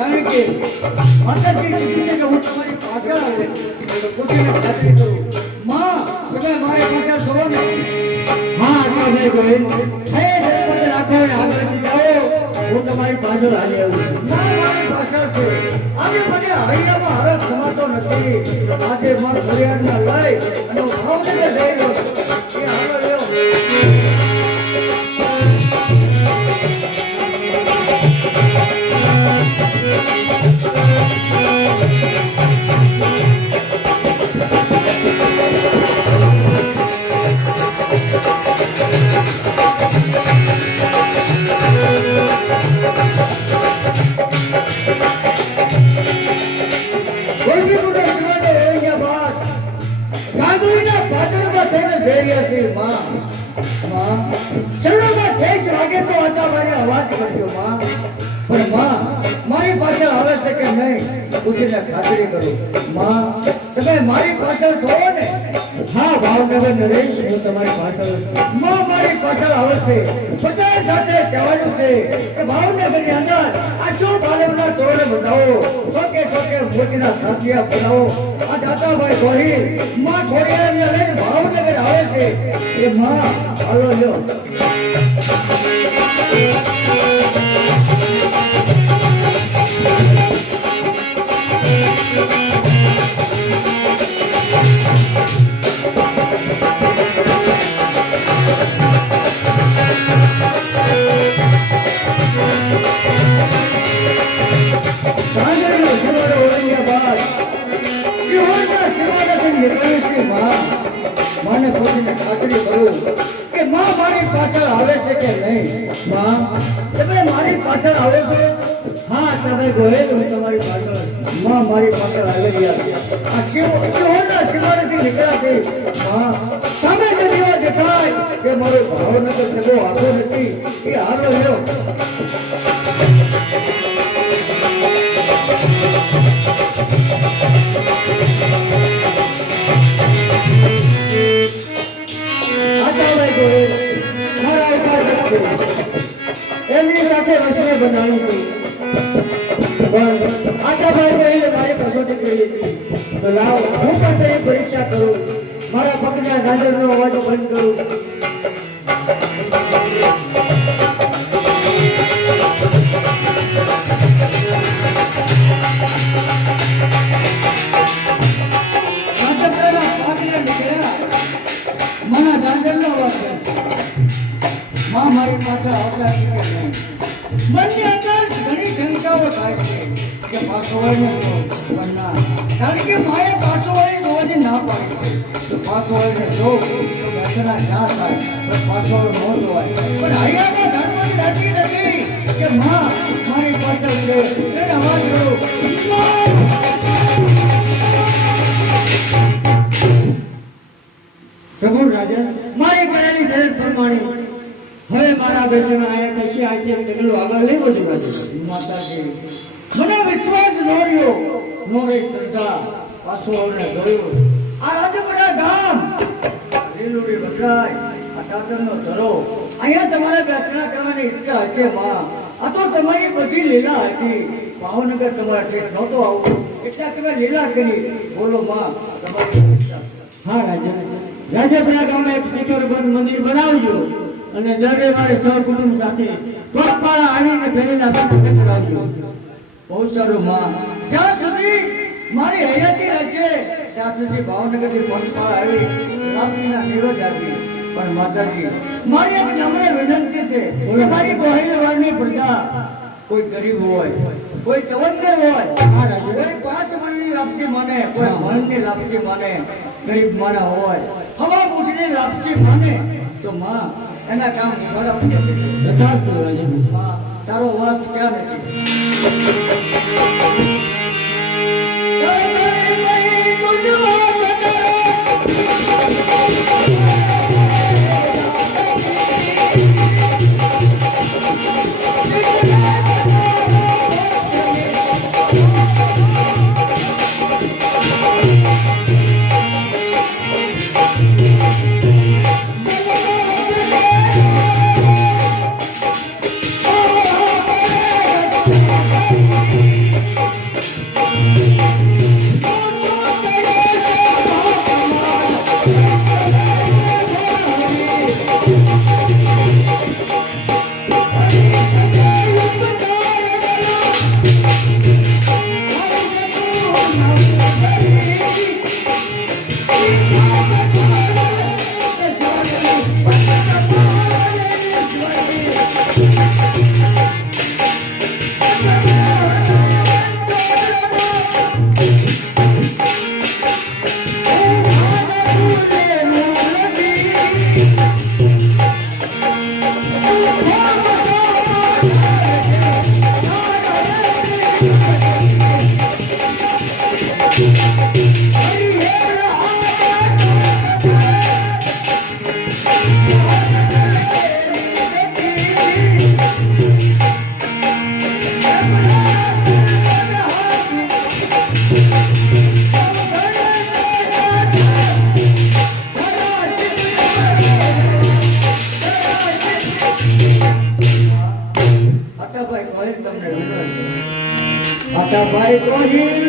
అందరికీ అందరికీ పాసాలు కూర్చుని పాత్రలు તમારી પાછળ હાલી પાસે છે. આજે મને હૈયામાં હરખ સમાતો નથી. આજે માર ઘડિયાળના લઈ અને ભાવનગર જઈ રહ્યો છું. માં માં. ચરણોમાં ઠેસ લાગે તો હતા મારે અવાજ કરજો માં. પણ માં, મારી પાછળ આવે છે કે નહીં ખુશીને ખાતરી કરું. માં તમે મારી પાછળ છો ને. હા ભાવનગર નરેશ હું તમારી પાછળમાં મારી પાછળ આવે છે બધા સાથે કહેવાનું છે. કે ભાવનગરની અંદર આ શું બાલકના તોરણે બતાવો સોકે સોકે મોતીના સાથિયા બનાવો. આ દાદાભાઈ ગોહિલમાં ખોડિયારને લઈને ભાવનગર આવે છે. એ માં હાલો લ્યો. તમારી માં મારી પાછળ રહ્યા છે. આ શિવ છે માં સામે જે દીવા દેખાય કે મારો ભાવનગર જગો નથી. એ હાલો લ્યો એમની સાથે વસમે બનાવી છું. મારી કસોટી લાવ, હું પણ તેની પરીક્ષા કરું. મારા પગના ગાજરનો અવાજ બંધ કરું. માં મારી પાસે આવતા બંને અંદર ઘણી શંકાઓ થાય છે. કે પાછો વળીને પણ ના. કારણ કે માએ પાછો જોવાની ના પાડી છે. જો પાછો વળીને જો, તો બેસણા ના થાય. પણ પાછો વળી ન જોવાય. પણ હૈયામાં ધર્મની રાજી નથી કે માં મારી પાસે છે. તેને અવાજ. પ્રભુ રાજા મારી કરેલી શરત પ્રમાણે હવે મારા બેચણા આયા કશી આજે પગલું આગળ વધુ રાજન માતાજી મને વિશ્વાસ ન રહ્યો. રહી શ્રદ્ધા પાછું ગયું. આ રાજપુરા ગામ. રેલુડી વડરાય આ ધરો. અહીંયા તમારે પ્રાર્થના કરવાની ઈચ્છા હશે, માં. આ તો તમારી બધી લીલા હતી. ભાવનગર તમારે ઠેક નહોતો આવું. એટલે તમે લીલા કરી. બોલો, માં. તમારી હા, રાજા. રાજપુરા ગામમાં એક બંધ મંદિર બનાવજો અને દરે મારે સહકુટુંબ સાથે પગપાળા આવીને ફેરેલા બંધ કરાવજો બહુ સારું માં. જ્યાં સુધી મારી હયાતી રહેશે ત્યાં સુધી ભાવનગરથી પંચપાળ આવી લાપસીના નિરોધ આપી. પણ માતાજી મારી એક નમ્ર વિનંતી છે કે મારી ગોહિલવાડની પ્રજા કોઈ ગરીબ હોય કોઈ તવંગર હોય કોઈ પાંચ મણની લાપસી માને કોઈ મણની લાપસી માને ગરીબ માના હોય હવા બુજની લાપસી માને તો માં એના કામ બરાબર તારો વાસ ક્યાં નથી? Thank you. છે આતાભાઈ ગોહિલ